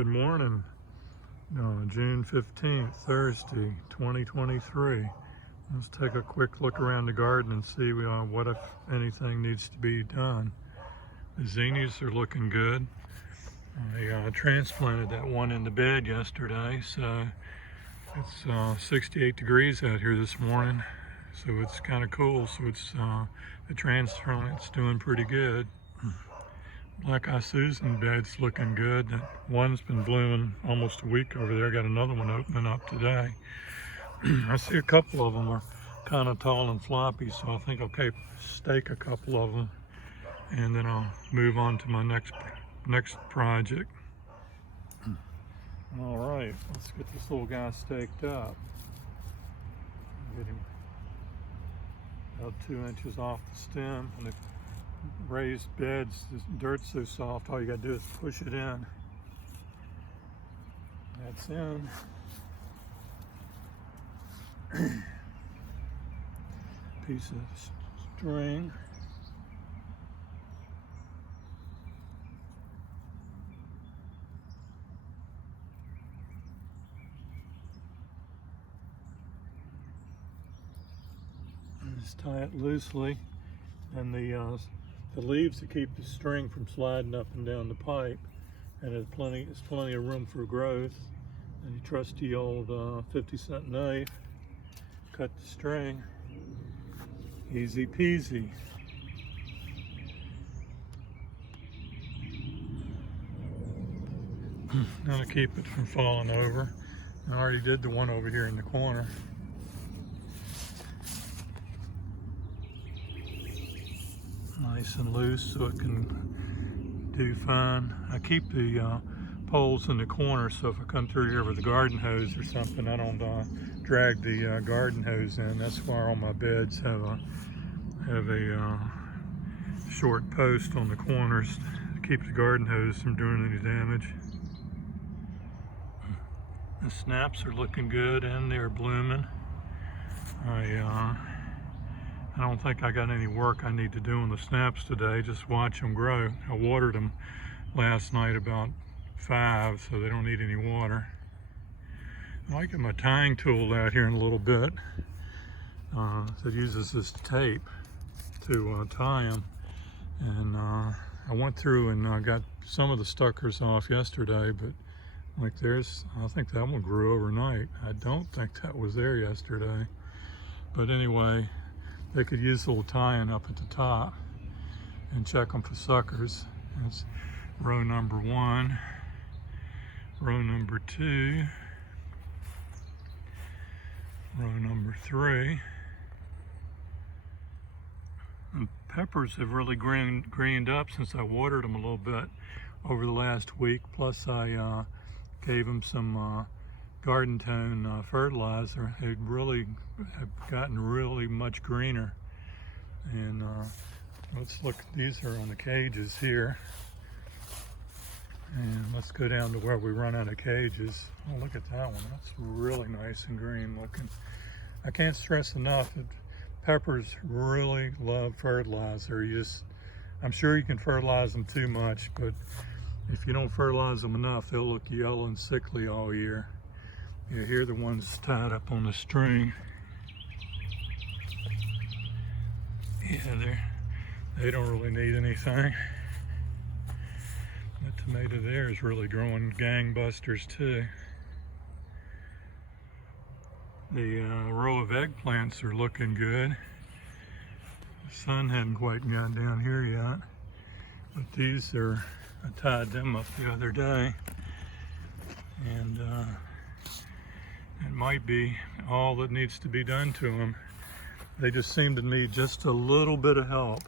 Good morning. June 15th, Thursday, 2023. Let's take a quick look around the garden and see what, if anything, needs to be done. The zinnias are looking good. I transplanted that one in the bed yesterday, so it's 68 degrees out here this morning, so it's kind of cool. So it's the transplant's doing pretty good. Black Eye Susan bed's looking good. That one's been blooming almost a week over there. Got another one opening up today. I see a couple of them are kind of tall and floppy, so I think I'll stake a couple of them, and then I'll move on to my next project. All right, let's get this little guy staked up. Get him about 2 inches off the stem. And the raised beds, the dirt's so soft, all you gotta do is push it in. That's in. Piece of string. Just tie it loosely, and the leaves to keep the string from sliding up and down the pipe, and there's plenty of room for growth. And your trusty old 50-cent knife, cut the string, easy peasy. Now to keep it from falling over, I already did the one over here in the corner. Nice and loose so it can do fine. I keep the poles in the corner, so if I come through here with a garden hose or something, I don't drag the garden hose in. That's why all my beds have a short post on the corners to keep the garden hose from doing any damage. The snaps are looking good and they're blooming. I don't think I got any work I need to do on the snaps today, just watch them grow. I watered them last night about 5, so they don't need any water. I might get my tying tool out here in a little bit that uses this tape to tie them. And I went through and got some of the stuckers off yesterday, but like I think that one grew overnight. I don't think that was there yesterday. But anyway, they could use a little tying up at the top, and check them for suckers. That's row number 1, row number 2, row number 3. And peppers have really greened up since I watered them a little bit over the last week. Plus I gave them some Garden Tone fertilizer. They really have gotten really much greener. And let's look, these are on the cages here. And let's go down to where we run out of cages. Oh, look at that one. That's really nice and green looking. I can't stress enough that peppers really love fertilizer. I'm sure you can fertilize them too much, but if you don't fertilize them enough, they'll look yellow and sickly all year. Yeah, here are the ones tied up on the string. Yeah, they don't really need anything. That tomato there is really growing gangbusters too. The row of eggplants are looking good. The sun hadn't quite gotten down here yet, but these are, I tied them up the other day, and it might be all that needs to be done to them. They just seem to need just a little bit of help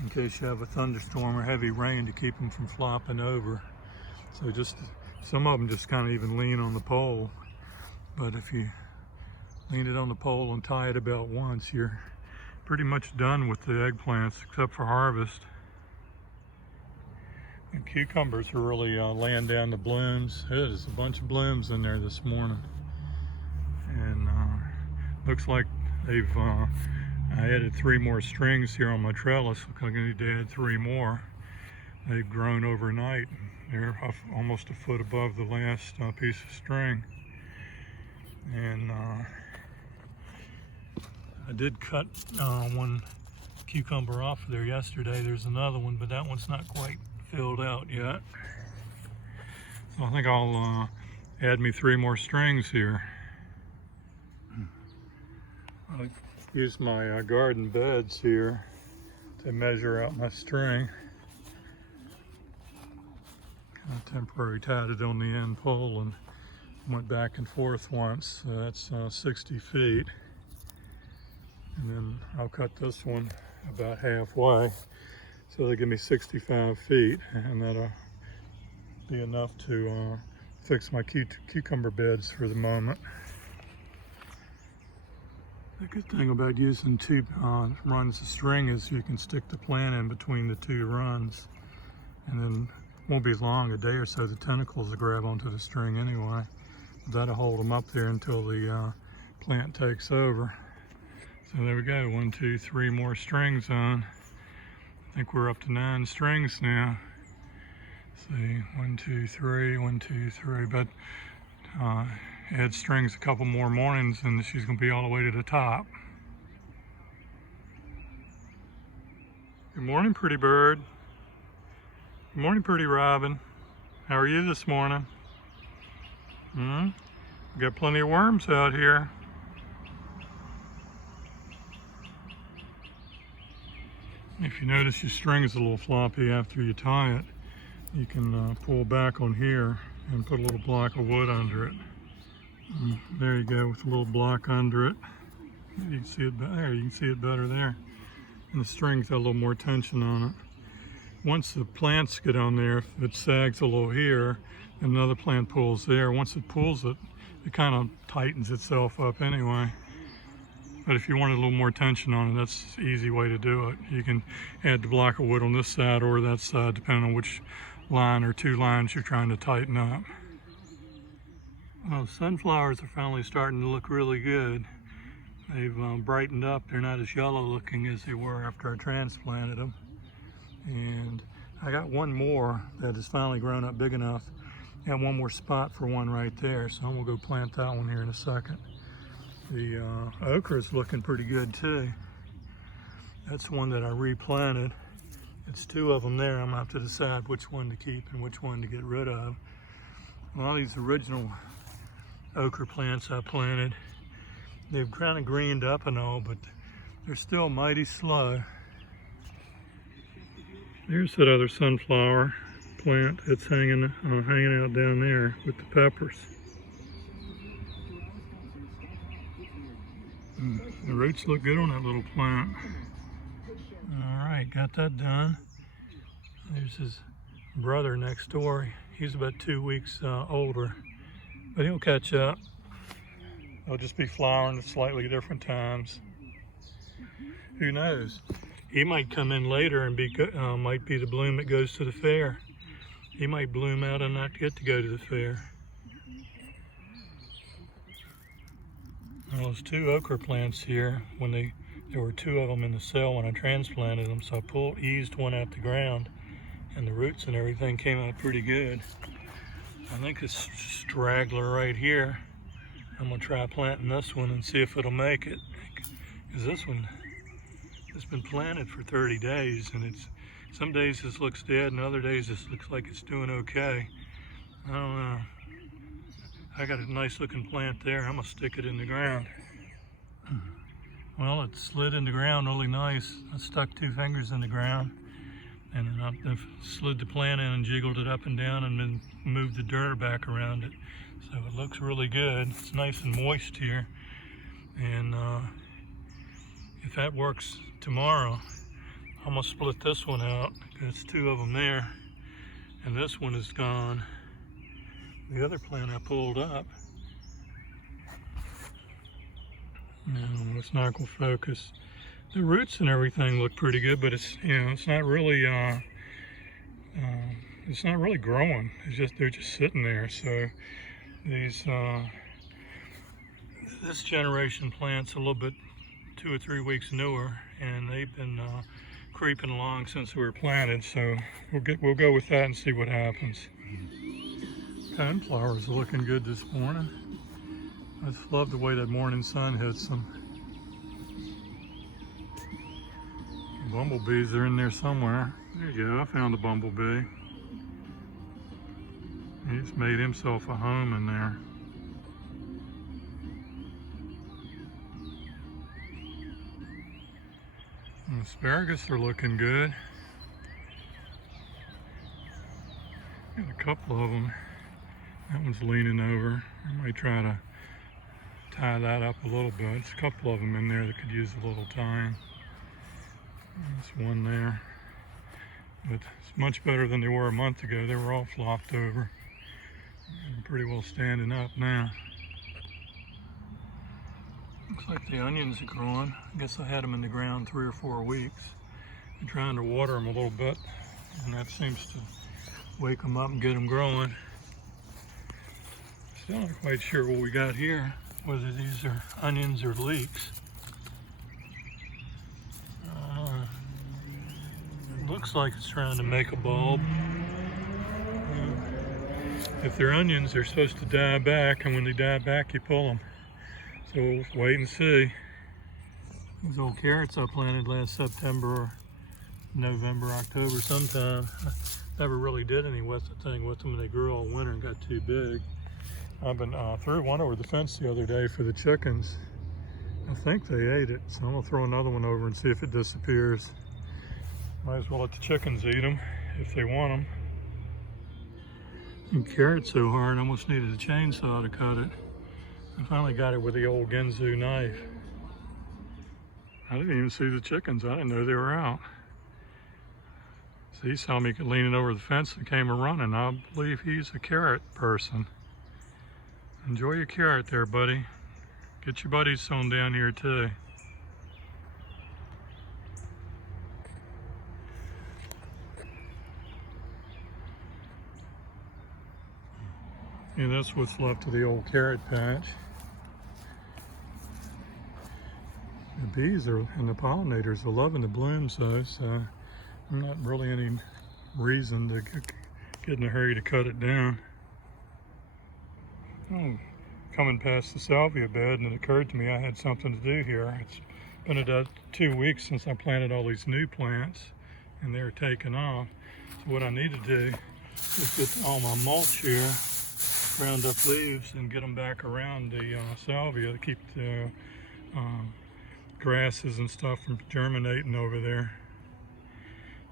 in case you have a thunderstorm or heavy rain to keep them from flopping over. So just some of them just kind of even lean on the pole. But if you lean it on the pole and tie it about once, you're pretty much done with the eggplants except for harvest. And cucumbers are really laying down the blooms. There's a bunch of blooms in there this morning. And looks like I added 3 more strings here on my trellis. Looks like I need to add 3 more. They've grown overnight. They're almost a foot above the last piece of string. And I did cut one cucumber off there yesterday. There's another one, but that one's not quite filled out yet. So I think I'll add me 3 more strings here. I'll use my garden beds here to measure out my string. Kind of temporary tied it on the end pole and went back and forth once. So that's 60 feet. And then I'll cut this one about halfway. So they give me 65 feet, and that'll be enough to fix my cucumber beds for the moment. The good thing about using 2 runs of string is you can stick the plant in between the 2 runs, and then it won't be long, a day or so, the tentacles will grab onto the string anyway. That'll hold them up there until the plant takes over. So there we go, 1, 2, 3 more strings on. I think we're up to 9 strings now. See, 1, 2, 3, 1, 2, 3. But add strings a couple more mornings and she's gonna be all the way to the top. Good morning, pretty bird. Good morning, pretty robin. How are you this morning? We got plenty of worms out here. If you notice your string is a little floppy after you tie it, you can pull back on here and put a little block of wood under it. There you go, with a little block under it. You can see it there. You can see it better there. And the string's got a little more tension on it. Once the plants get on there, if it sags a little here, and another plant pulls there. Once it pulls it, it kind of tightens itself up anyway. But if you want a little more tension on it, that's an easy way to do it. You can add the block of wood on this side or that side, depending on which line or 2 lines you're trying to tighten up. Well, sunflowers are finally starting to look really good. They've brightened up. They're not as yellow looking as they were after I transplanted them. And I got one more that has finally grown up big enough. Got one more spot for one right there, so I'm gonna go plant that one here in a second. The okra is looking pretty good too. That's one that I replanted. It's 2 of them there. I'm gonna have to decide which one to keep and which one to get rid of. Well, these original okra plants I planted, they've kind of greened up and all, but they're still mighty slow. There's that other sunflower plant that's hanging out down there with the peppers. The roots look good on that little plant. All right, got that done. There's his brother next door. He's about 2 weeks older, but he'll catch up. They'll just be flowering at slightly different times. Who knows? He might come in later and might be the bloom that goes to the fair. He might bloom out and not get to go to the fair. Well, there's 2 okra plants here. There were 2 of them in the cell when I transplanted them, so I eased one out the ground, and the roots and everything came out pretty good. I think this straggler right here, I'm gonna try planting this one and see if it'll make it. Because this one has been planted for 30 days, and some days this looks dead, and other days this looks like it's doing okay. I don't know. I got a nice looking plant there. I'm gonna stick it in the ground. Well, it slid in the ground really nice. I stuck 2 fingers in the ground, and then I slid the plant in and jiggled it up and down and then moved the dirt back around it. So it looks really good. It's nice and moist here. And if that works tomorrow, I'm gonna split this one out. There's 2 of them there, and this one is gone. The other plant I pulled up, no, it's not gonna focus. The roots and everything look pretty good, but it's not really growing. They're just sitting there. So these this generation plant's a little bit 2 or 3 weeks newer, and they've been creeping along since we were planted, so we'll go with that and see what happens. Coneflowers are looking good this morning. I just love the way that morning sun hits them. Bumblebees are in there somewhere. There you go, I found a bumblebee. He's made himself a home in there. And asparagus are looking good. Got a couple of them. That one's leaning over. I might try to tie that up a little bit. There's a couple of them in there that could use a little tying. There's one there. But it's much better than they were a month ago. They were all flopped over. I'm pretty well standing up now. Looks like the onions are growing. I guess I had them in the ground 3 or 4 weeks. I'm trying to water them a little bit, and that seems to wake them up and get them growing. Still not quite sure what we got here, whether these are onions or leeks. It looks like it's trying to make a bulb. If they're onions, they're supposed to die back, and when they die back, you pull them. So we'll wait and see. These old carrots I planted last September, or November, October sometime. I never really did any thing with them. They grew all winter and got too big. I've been threw one over the fence the other day for the chickens. I think they ate it, so I'm gonna throw another one over and see if it disappears. Might as well let the chickens eat them if they want them. And carrots so hard, I almost needed a chainsaw to cut it. I finally got it with the old Ginsu knife. I didn't even see the chickens. I didn't know they were out. So he saw me leaning over the fence and came running. I believe he's a carrot person. Enjoy your carrot there, buddy. Get your buddies on down here too. And that's what's left of the old carrot patch. The bees are, and the pollinators are loving the blooms though, so I'm not really any reason to get in a hurry to cut it down. Oh, coming past the salvia bed, and it occurred to me I had something to do here. It's been about 2 weeks since I planted all these new plants, and they're taking off. So what I need to do is get all my mulch here, round up leaves, and get them back around the salvia to keep the grasses and stuff from germinating over there.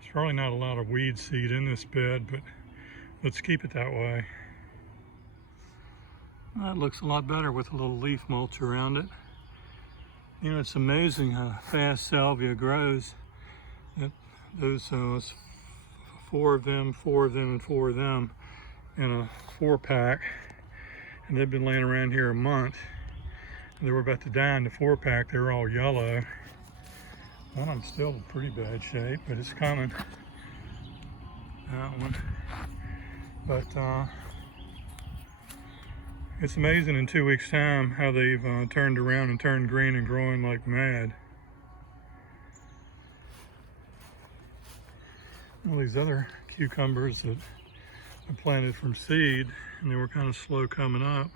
There's probably not a lot of weed seed in this bed, but let's keep it that way. That looks a lot better with a little leaf mulch around it. You know, it's amazing how fast salvia grows. Those 4 of them, and 4 of them in a 4-pack, and they've been laying around here a month. They were about to die in the 4-pack. They were all yellow. One of them's still in pretty bad shape, but it's coming. That one. But it's amazing in 2 weeks' time how they've turned around and turned green and growing like mad. All these other cucumbers that I planted from seed, and they were kind of slow coming up,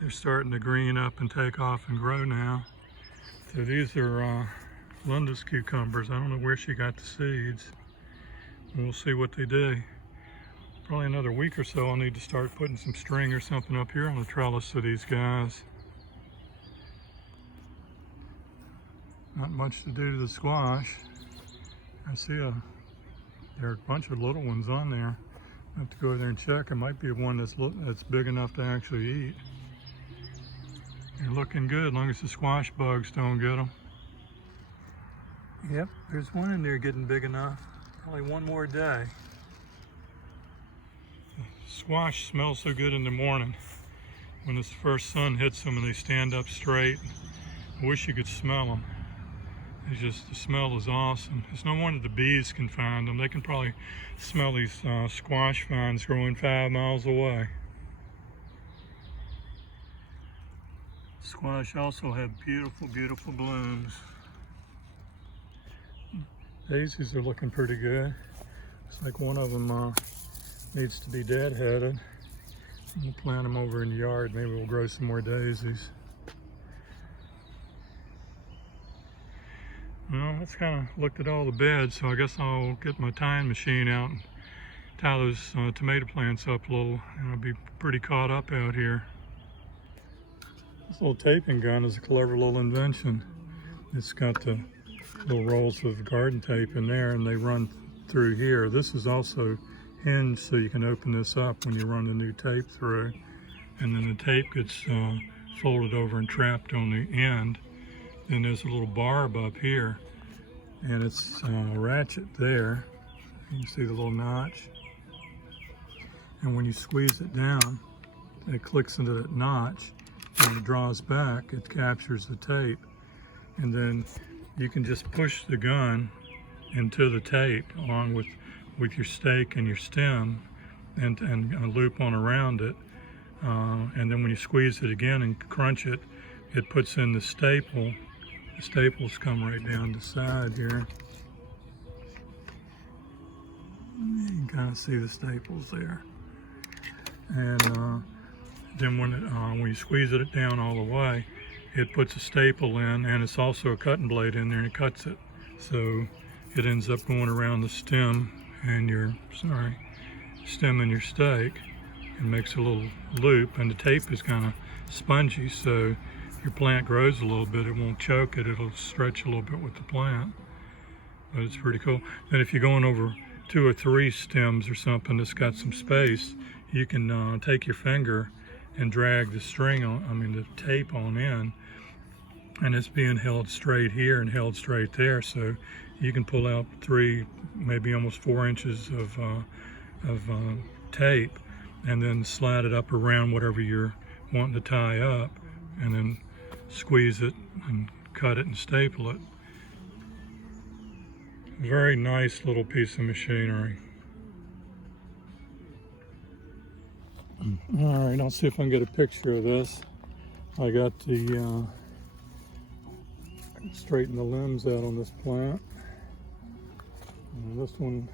they're starting to green up and take off and grow now. So these are Lunda's cucumbers. I don't know where she got the seeds. We'll see what they do. Probably another week or so I'll need to start putting some string or something up here on the trellis of these guys. Not much to do to the squash. I see there are a bunch of little ones on there. I have to go over there and check. It might be one that's big enough to actually eat. They're looking good as long as the squash bugs don't get them. Yep, there's one in there getting big enough. Probably one more day. Squash smells so good in the morning when the first sun hits them and they stand up straight. I wish you could smell them. The smell is awesome. It's no wonder the bees can find them. They can probably smell these squash vines growing 5 miles away. Squash also have beautiful, beautiful blooms. Daisies are looking pretty good. Looks like one of them needs to be deadheaded. We'll plant them over in the yard. Maybe we'll grow some more daisies. Well, let's kind of looked at all the beds, so I guess I'll get my tying machine out and tie those tomato plants up a little, and I'll be pretty caught up out here. This little taping gun is a clever little invention. It's got the little rolls of garden tape in there, and they run through here. This is also hinged, so you can open this up when you run the new tape through, and then the tape gets folded over and trapped on the end. Then there's a little barb up here, and it's a ratchet there. You can see the little notch. And when you squeeze it down, it clicks into that notch, and it draws back, it captures the tape. And then you can just push the gun into the tape along with your stake and your stem, and loop on around it. And then when you squeeze it again and crunch it, it puts in the staple. The staples come right down the side here. You can kind of see the staples there. And then when you squeeze it down all the way, it puts a staple in, and it's also a cutting blade in there, and it cuts it. So it ends up going around the stem and your stake, and makes a little loop. And the tape is kind of spongy, so your plant grows a little bit, it won't choke it, it'll stretch a little bit with the plant. But it's pretty cool. Then if you're going over 2 or 3 stems or something that's got some space, you can take your finger and drag the string on, the tape on in, and it's being held straight here and held straight there, so you can pull out 3, maybe almost 4 inches of tape, and then slide it up around whatever you're wanting to tie up, and then squeeze it and cut it and staple it. Very nice little piece of machinery. All right, I'll see if I can get a picture of this. I got the straighten the limbs out on this plant. And this one,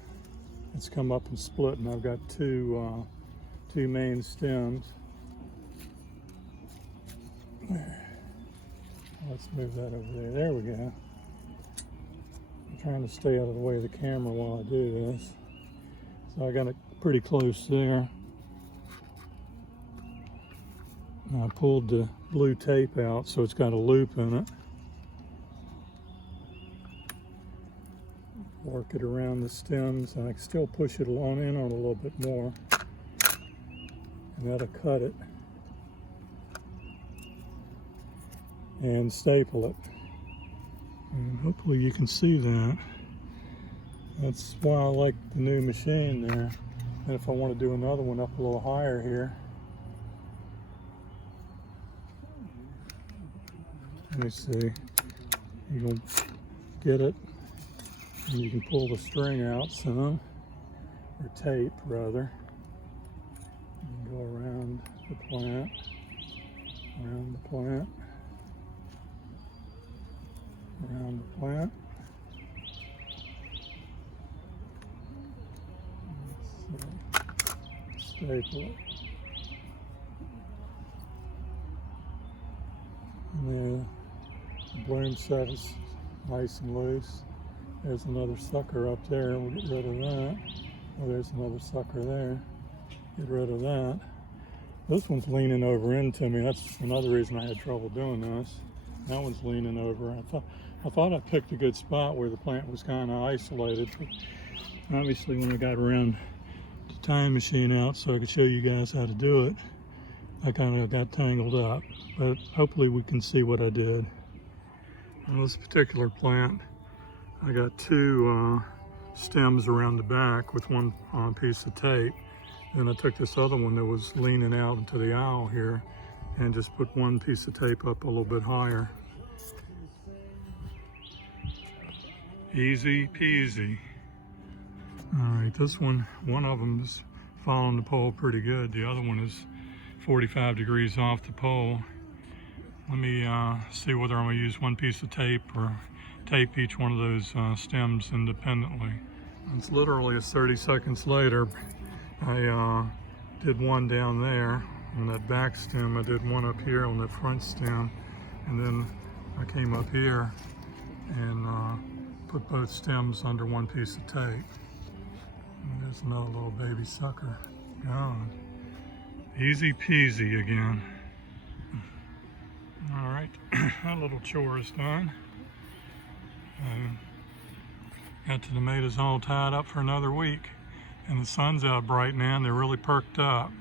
it's come up and split, and I've got two main stems. Let's move that over there. There we go. I'm trying to stay out of the way of the camera while I do this. So I got it pretty close there. And I pulled the blue tape out, so it's got a loop in it. Work it around the stems, and I can still push it on in on a little bit more. And that'll cut it. And staple it. And hopefully you can see that. That's why I like the new machine there. And if I want to do another one up a little higher here, let me see. You can get it, and you can pull the string out some, or tape rather. And go around the plant, around the plant, around the plant. Staple it. And the bloom set is nice and loose. There's another sucker up there. We'll get rid of that. Oh, there's another sucker there. Get rid of that. This one's leaning over into me. That's another reason I had trouble doing this. That one's leaning over. I thought I picked a good spot where the plant was kind of isolated. But obviously, when I got around the tying machine out so I could show you guys how to do it, I kind of got tangled up. But hopefully we can see what I did. On this particular plant, I got 2 stems around the back with 1 piece of tape. Then I took this other one that was leaning out into the aisle here and just put 1 piece of tape up a little bit higher. Easy peasy. All right, this one of them is following the pole pretty good. The other one is 45 degrees off the pole. Let me see whether I'm gonna use 1 piece of tape or tape each one of those stems independently. It's literally 30 seconds later. I did one down there on that back stem. I did one up here on the front stem, and then I came up here and put both stems under one piece of tape. And there's another little baby sucker gone. Easy peasy again. All right, that little chore is done. Got the tomatoes all tied up for another week, and the sun's out bright now and they're really perked up.